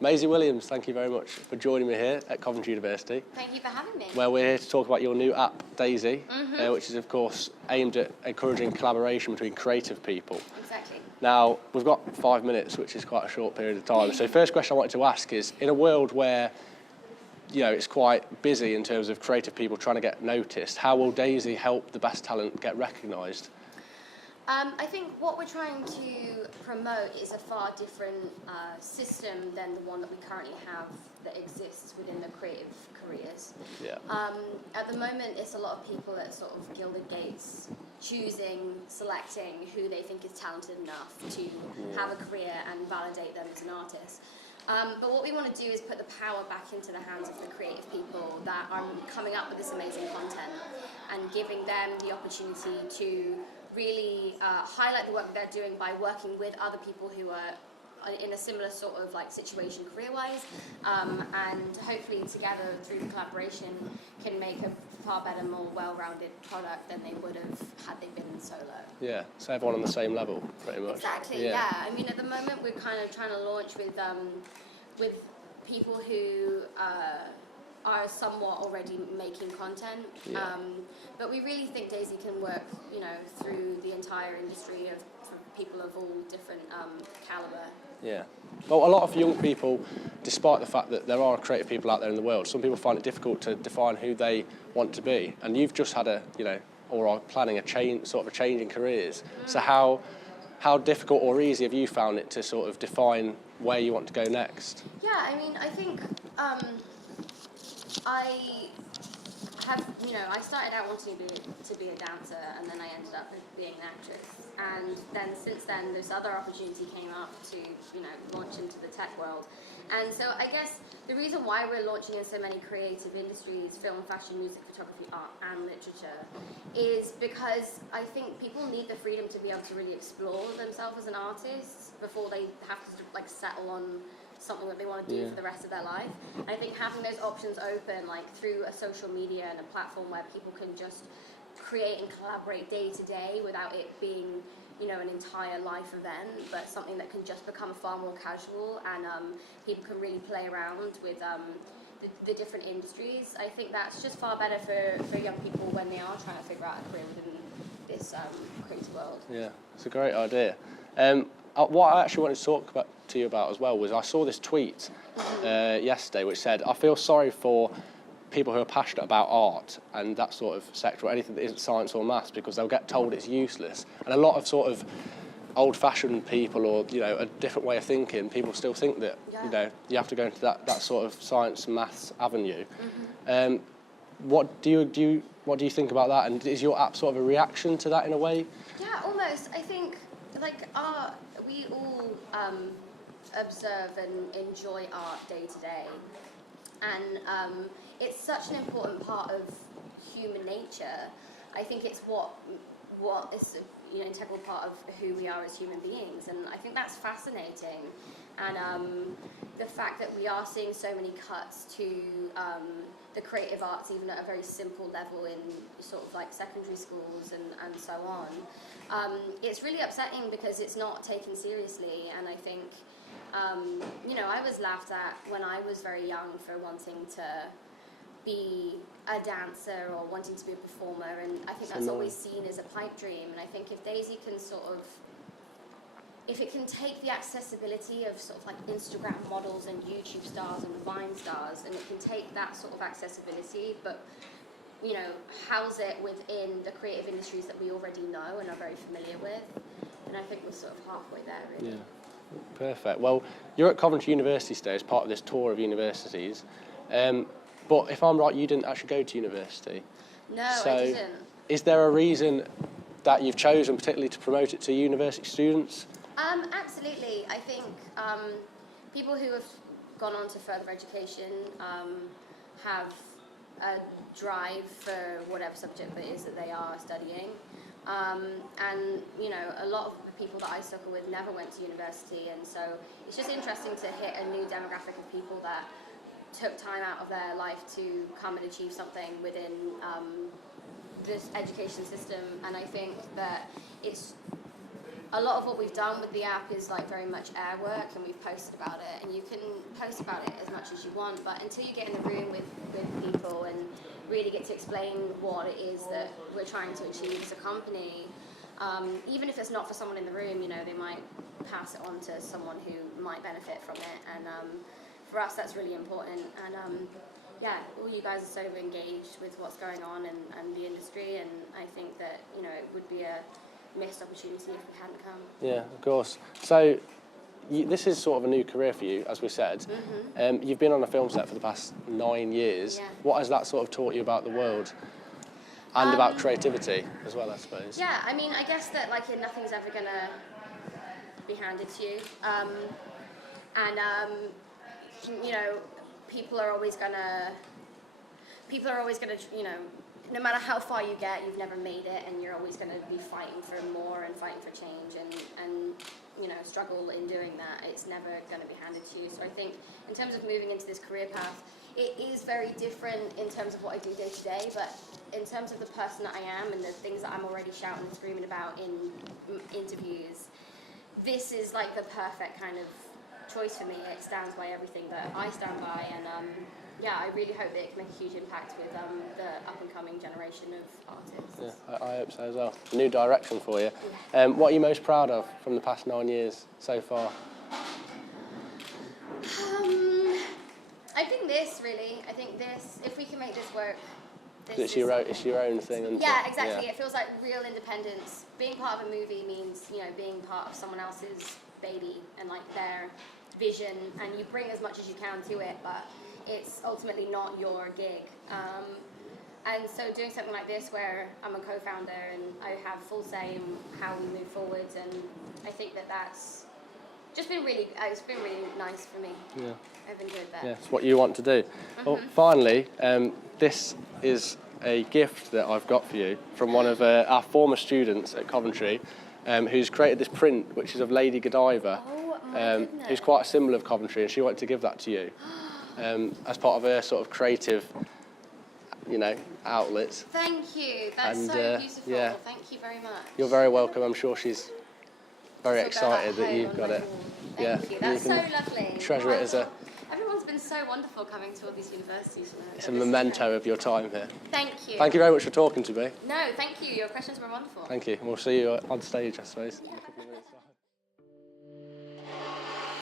Maisie Williams, thank you very much for joining me here at Coventry University. Thank you for having me. Where we're here to talk about your new app, Daisie, which is, of course, aimed at encouraging collaboration between creative people. Exactly. Now, we've got 5 minutes, which is quite a short period of time. So first question I wanted to ask is, in a world where it's quite busy in terms of creative people trying to get noticed, how will Daisie help the best talent get recognised? I think what we're trying to promote is a far different system than the one that we currently have that exists within the creative careers. Yeah. At the moment, it's a lot of people at sort of gilded gates, selecting who they think is talented enough to have a career and validate them as an artist. But what we want to do is put the power back into the hands of the creative people that are coming up with this amazing content and giving them the opportunity to really highlight the work that they're doing by working with other people who are in a similar sort of situation career-wise, and hopefully together through the collaboration can make a far better, more well-rounded product than they would have had they been solo. Yeah, so everyone on the same level, pretty much. Exactly, yeah. I mean, at the moment we're kind of trying to launch with people who are somewhat already making content, but we really think Daisie can work, through the entire industry for people of all different caliber. Yeah. Well, a lot of young people, despite the fact that there are creative people out there in the world, some people find it difficult to define who they want to be. And you've just had or are planning a change in careers. So how difficult or easy have you found it to sort of define where you want to go next? Yeah, I mean, I think I started out wanting to be a dancer, and then I ended up being an actress. And then since then, this other opportunity came up to, launch into the tech world. And so I guess the reason why we're launching in so many creative industries, film, fashion, music, photography, art, and literature, is because I think people need the freedom to be able to really explore themselves as an artist before they have to settle on something that they want to do for the rest of their life. And I think having those options open, through a social media and a platform where people can just create and collaborate day to day without it being, an entire life event, but something that can just become far more casual and people can really play around with the different industries. I think that's just far better for young people when they are trying to figure out a career within this creative world. Yeah, it's a great idea. What I actually wanted to talk to you about as well was I saw this tweet yesterday which said, I feel sorry for people who are passionate about art and that sort of sector or anything that isn't science or maths because they'll get told it's useless. And a lot of sort of old-fashioned people or, a different way of thinking, people still think that, you have to go into that sort of science and maths avenue. What do you think about that? And is your app sort of a reaction to that in a way? Yeah, almost. I think, art, we all observe and enjoy art day to day. And it's such an important part of human nature. I think it's what is an integral part of who we are as human beings, and I think that's fascinating. And the fact that we are seeing so many cuts to the creative arts, even at a very simple level in sort of secondary schools and so on, it's really upsetting because it's not taken seriously. And I think I was laughed at when I was very young for wanting to be a dancer or wanting to be a performer, and I think that's always seen as a pipe dream. And I think if Daisie can if it can take the accessibility of sort of Instagram models and YouTube stars and Vine stars, and it can take that sort of accessibility, but house it within the creative industries that we already know and are very familiar with, and I think we're sort of halfway there, really. Yeah. Perfect. Well, you're at Coventry University today as part of this tour of universities. But if I'm right, you didn't actually go to university. No, I didn't. Is there a reason that you've chosen particularly to promote it to university students? Absolutely. I think people who have gone on to further education have a drive for whatever subject it is that they are studying. And, a lot of the people that I circle with never went to university, and so it's just interesting to hit a new demographic of people that took time out of their life to come and achieve something within this education system. And I think that it's a lot of what we've done with the app is like very much air work, and we've posted about it, and you can post about it as much as you want, but until you get in the room with people and really get to explain what it is that we're trying to achieve as a company, even if it's not for someone in the room, you know, they might pass it on to someone who might benefit from it, and for us that's really important. And yeah, all you guys are so engaged with what's going on and the industry, and I think that, you know, it would be a missed opportunity if we hadn't come. Yeah, of course. So this is sort of a new career for you, as we said. You've been on a film set for the past 9 years. Yeah. What has that sort of taught you about the world and about creativity as well, I suppose? Yeah, I mean, I guess that like nothing's ever gonna be handed to you, you know, people are always gonna, you know, no matter how far you get, you've never made it, and you're always going to be fighting for more and fighting for change, and you know, struggle in doing that. It's never going to be handed to you. So I think in terms of moving into this career path, it is very different in terms of what I do day to day, but in terms of the person that I am and the things that I'm already shouting and screaming about in interviews, this is like the perfect kind of choice for me. It stands by everything that I stand by, and yeah, I really hope that it can make a huge impact with the up-and-coming generation of artists. Yeah, I hope so as well. New direction for you. What are you most proud of from the past 9 years so far? I think this, really. I think this, if we can make this work, It's your own thing. Isn't yeah, it? exactly. Yeah. It feels like real independence. Being part of a movie means, you know, being part of someone else's baby and like their vision, and you bring as much as you can to it, but it's ultimately not your gig. And so doing something like this where I'm a co-founder and I have full say in how we move forwards, and I think that that's just been really, it's been really nice for me. Yeah. I've enjoyed that. Yeah, it's what you want to do. Well, finally, this is a gift that I've got for you from one of our former students at Coventry, who's created this print, which is of Lady Godiva, Oh my goodness. who's quite a symbol of Coventry, and she wanted to give that to you as part of her sort of creative, you know, outlets. Thank you. That's And, so beautiful. yeah. Thank you very much. You're very welcome. I'm sure she's very Still got excited that home you've on got my it. wall. Yeah, Thank you. you That's so can lovely. treasure it as a- Everyone's been so wonderful coming to all these universities. You know. It's a memento of your time here. Thank you. Thank you very much for talking to me. No, thank you. Your questions were wonderful. Thank you. And we'll see you on stage, I suppose. Yeah.